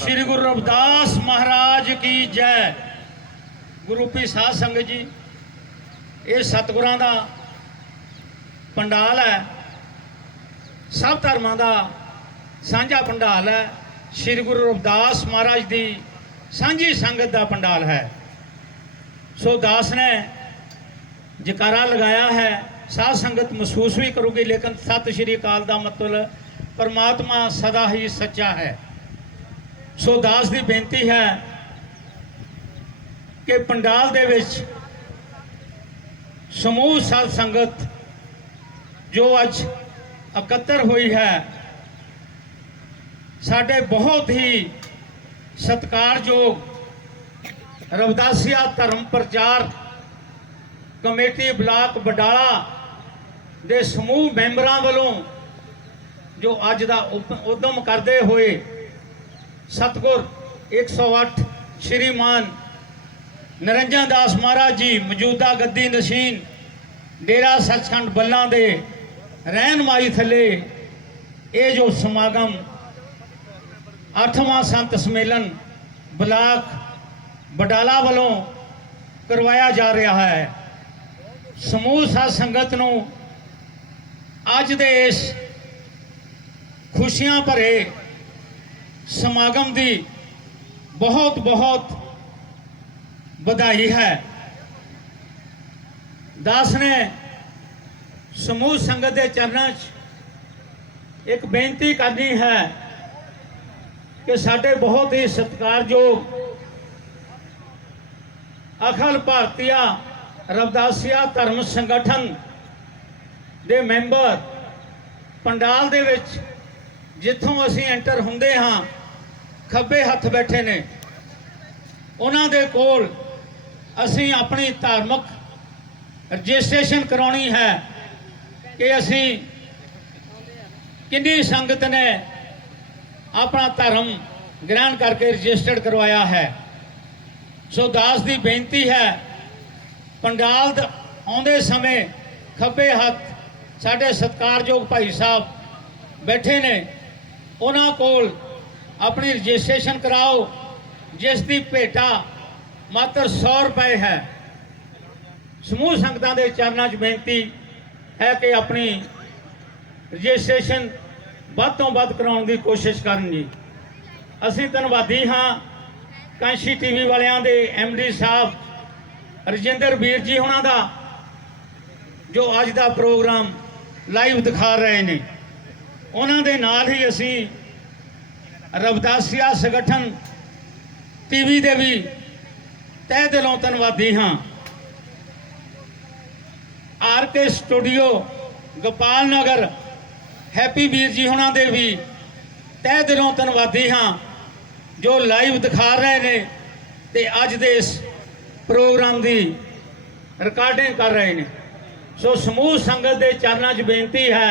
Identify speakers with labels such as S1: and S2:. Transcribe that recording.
S1: ਸ੍ਰੀ ਗੁਰੂ ਰਵਿਦਾਸ ਮਹਾਰਾਜ ਕੀ ਜੈ। ਗੁਰੂ ਪੀ ਸਾਧ ਸੰਗਤ ਜੀ, ਇਹ ਸਤਿਗੁਰਾਂ ਦਾ ਪੰਡਾਲ ਹੈ। ਸਭ ਧਰਮਾਂ ਦਾ ਸਾਂਝਾ ਪੰਡਾਲ ਹੈ। ਸ੍ਰੀ ਗੁਰੂ ਰਵਿਦਾਸ ਮਹਾਰਾਜ ਦੀ ਸਾਂਝੀ ਸੰਗਤ ਦਾ ਪੰਡਾਲ ਹੈ। ਸੋ ਦਾਸ ਨੇ ਜਕਾਰਾ ਲਗਾਇਆ ਹੈ। ਸਾਧ ਸੰਗਤ ਮਹਿਸੂਸ ਵੀ ਕਰੂਗੀ, ਲੇਕਿਨ ਸਤਿ ਸ਼੍ਰੀ ਅਕਾਲ ਦਾ ਮਤਲਬ ਪਰਮਾਤਮਾ ਸਦਾ ਹੀ ਸੱਚਾ ਹੈ। ਸੋ ਦਾਸ ਦੀ ਬੇਨਤੀ ਹੈ ਕਿ ਪੰਡਾਲ ਦੇ ਵਿੱਚ ਸਮੂਹ ਸਾਧ ਸੰਗਤ ਜੋ ਅੱਜ ਇਕੱਤਰ ਹੋਈ ਹੈ, ਸਾਡੇ ਬਹੁਤ ਹੀ ਸਤਿਕਾਰਯੋਗ ਰਵਦਾਸੀਆ ਧਰਮ ਪ੍ਰਚਾਰ ਕਮੇਟੀ ਬਲਾਕ ਬਡਾਲਾ ਦੇ ਸਮੂਹ ਮੈਂਬਰਾਂ ਵੱਲੋਂ ਜੋ ਅੱਜ ਦਾ ਉਪ- ਉਦਮ ਕਰਦੇ ਹੋਏ ਸਤਗੁਰ 108 ਸ਼੍ਰੀਮਾਨ ਨਰੰਜਨ ਦਾਸ ਮਹਾਰਾਜ ਜੀ, ਮੌਜੂਦਾ ਗੱਦੀ ਨਸ਼ੀਨ ਡੇਰਾ ਸੱਚਖੰਡ ਬੱਲਾਂ ਦੇ ਰਹਿਨਮਾਈ ਥੱਲੇ ਇਹ ਜੋ ਸਮਾਗਮ ਅੱਠਵਾਂ ਸੰਤ ਸਮੇਲਨ ਬਲਾਕ ਬਡਾਲਾ ਵੱਲੋਂ ਕਰਵਾਇਆ ਜਾ ਰਿਹਾ ਹੈ। ਸਮੂਹ ਸਾਧ ਸੰਗਤ ਨੂੰ ਅੱਜ ਦੇ ਇਸ ਖੁਸ਼ੀਆਂ ਭਰੇ ਸਮਾਗਮ ਦੀ ਬਹੁਤ ਬਹੁਤ ਵਧਾਈ ਹੈ। ਦਾਸ ਨੇ ਸਮੂਹ ਸੰਗਤ ਦੇ ਚਰਨਾਂ 'ਚ ਇੱਕ ਬੇਨਤੀ ਕਰਨੀ ਹੈ ਕਿ ਸਾਡੇ ਬਹੁਤ ਹੀ ਸਤਿਕਾਰਯੋਗ ਅਖਲ ਭਾਰਤੀਆ ਰਵਦਾਸੀਆ ਧਰਮ ਸੰਗਠਨ ਦੇ ਮੈਂਬਰ ਪੰਡਾਲ ਦੇ ਵਿੱਚ ਜਿੱਥੋਂ ਅਸੀਂ ਐਂਟਰ ਹੁੰਦੇ ਹਾਂ ਖੱਬੇ ਹੱਥ ਬੈਠੇ ਨੇ। ਉਹਨਾਂ ਦੇ ਕੋਲ ਅਸੀਂ ਆਪਣੀ ਧਾਰਮਿਕ ਰਜਿਸਟ੍ਰੇਸ਼ਨ ਕਰਾਉਣੀ ਹੈ ਕਿ ਅਸੀਂ ਕਿੰਨੀ ਸੰਗਤ ਨੇ ਆਪਣਾ ਧਰਮ ਗ੍ਰਹਿਣ ਕਰਕੇ ਰਜਿਸਟਰਡ ਕਰਵਾਇਆ ਹੈ। ਸੋ ਦਾਸ ਦੀ ਬੇਨਤੀ ਹੈ, ਪੰਡਾਲ ਆਉਂਦੇ ਸਮੇਂ ਖੱਬੇ ਹੱਥ ਸਾਡੇ ਸਤਿਕਾਰਯੋਗ ਭਾਈ ਸਾਹਿਬ ਬੈਠੇ ਨੇ। ਉਹਨਾਂ ਕੋਲ ਆਪਣੀ ਰਜਿਸਟ੍ਰੇਸ਼ਨ ਕਰਾਓ, ਜਿਸ ਦੀ ਭੇਟਾ ਮਾਤਰ 100 ਰੁਪਏ ਹੈ। ਸਮੂਹ ਸੰਗਤਾਂ ਦੇ ਚਰਨਾਂ 'ਚ ਬੇਨਤੀ ਹੈ ਕਿ ਆਪਣੀ ਰਜਿਸਟ੍ਰੇਸ਼ਨ ਵੱਧ ਤੋਂ ਵੱਧ ਕਰਾਉਣ ਦੀ ਕੋਸ਼ਿਸ਼ ਕਰਨ ਜੀ। ਅਸੀਂ ਧੰਨਵਾਦੀ ਹਾਂ ਕਾਂਸ਼ੀ ਟੀਵੀ ਵਾਲਿਆਂ ਦੇ ਡੀ ਸਾਹਿਬ, ਰਜਿੰਦਰ ਵੀਰ ਜੀ ਉਹਨਾਂ ਦਾ, ਜੋ ਅੱਜ ਦਾ ਪ੍ਰੋਗਰਾਮ ਲਾਈਵ ਦਿਖਾ ਰਹੇ ਨੇ। ਉਹਨਾਂ ਦੇ ਨਾਲ ਹੀ ਅਸੀਂ ਰਵਦਾਸੀਆ ਸੰਗਠਨ ਟੀਵੀ ਦੇ ਵੀ ਤਹਿ ਦਿਲੋਂ ਧੰਨਵਾਦੀ ਹਾਂ। R K studio, Gopal Nagar, Happy ਵੀਰ ਜੀ ਹੁਣਾਂ ਦੇ ਵੀ ਤਹਿ ਦਿਲੋਂ ਧੰਨਵਾਦੀ ਹਾਂ, ਜੋ ਲਾਈਵ ਦਿਖਾ ਰਹੇ ਨੇ ਤੇ ਅੱਜ ਦੇ ਇਸ ਪ੍ਰੋਗਰਾਮ ਦੀ ਰਿਕਾਰਡਿੰਗ ਕਰ ਰਹੇ ਨੇ। ਸੋ ਸਮੂਹ ਸੰਗਤ ਦੇ ਚਰਨਾਂ 'ਚ ਬੇਨਤੀ ਹੈ